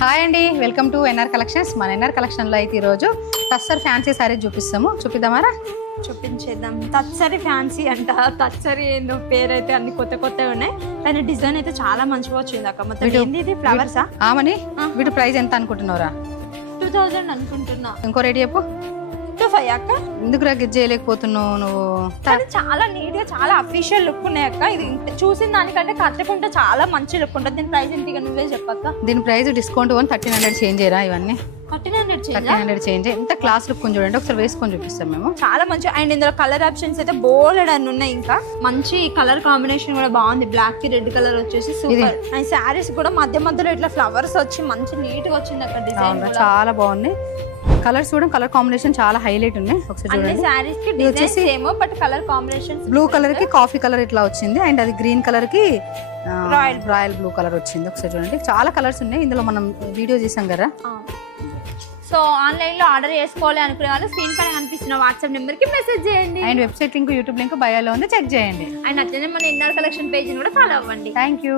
Hi అండి welcome to NR collections. మన NR కలెక్షన్లో అయితే ఈరోజు టస్సర్ ఫ్యాన్సీ సారీ చూపిస్తాము. చూపిద్దామారా? చూపించేద్దాం. తచ్చరి ఫ్యాన్సీ అంట. తచ్చరి ఏందో పేరు అయితే అన్ని కొత్త కొత్తవి ఉన్నాయి. కానీ డిజైన్ అయితే చాలా మంచిగా వచ్చింది అక్క. మొత్తం ఏంది ఇది? ఫ్లవర్సా ఆమని వీటి ప్రైస్ ఎంత అనుకుంటున్నావురా? టూ థౌజండ్ అనుకుంటున్నా. ఇంకో రేట్ చెప్పు. ఫైవ్ అక్క? ఎందుకు రా గిజ్ చేయలేకపోతున్నావు నువ్వు? కానీ చాలా నీట్గా చాలా అఫీషియల్ లుక్ ఉన్నాయి అక్క. ఇది చూసిన దానికంటే కట్టుకుంటే చాలా మంచి లుక్ ఉంటుంది. దీని ప్రైస్ ఎంత నువ్వే చెప్పక్క దీని price discount one thirteen hundred change చేయరా ఇవన్నీ? Thirteen hundred thirteen hundred change ఎంత క్లాస్ లుక్ కొంచెం చూడండి. ఒకసారి వేసుకొని చూపిస్తాం మేము. చాలా మంచి అండ్ ఇందులో కలర్ ఆప్షన్స్ అయితే బోల్డ్ అని ఉన్నాయి ఇంకా. మంచి కలర్ కాంబినేషన్ కూడా బాగుంది. బ్లాక్కి రెడ్ కలర్ వచ్చేసి సూపర్ అండ్ శారీస్ కూడా మధ్య మధ్యలో ఇట్లా ఫ్లవర్స్ వచ్చి మంచి నీట్గా వచ్చింది అక్కడ డిజైన్ చాలా బాగుంది. కలర్స్ కూడా కలర్ కాంబినేషన్ చాలా హైలైట్ ఉన్నాయి. ఒకసారి చూడండి. వచ్చేసి same but colour combinations blue కలర్కి కాఫీ కలర్ ఇట్లా వచ్చింది. అండ్ అది గ్రీన్ కలర్కి Royal రాయల్ బ్లూ కలర్ వచ్చింది. ఒకసారి చూడండి. చాలా కలర్స్ ఉన్నాయి. ఇందులో మనం వీడియో చేసాం కదా. సో ఆన్లైన్లో ఆర్డర్ చేసుకోవాలి అనుకునే వాళ్ళు స్క్రీన్ పైన కనిపిస్తున్న వాట్సాప్ నెంబర్కి మెసేజ్ చేయండి. And website link YouTube link బయోలో ఉంది. చెక్ చేయండి. అండ్ అట్లనే మన ఎన్ఆర్ కలెక్షన్ పేజ్ కూడా ఫాలో అవ్వండి. Thank you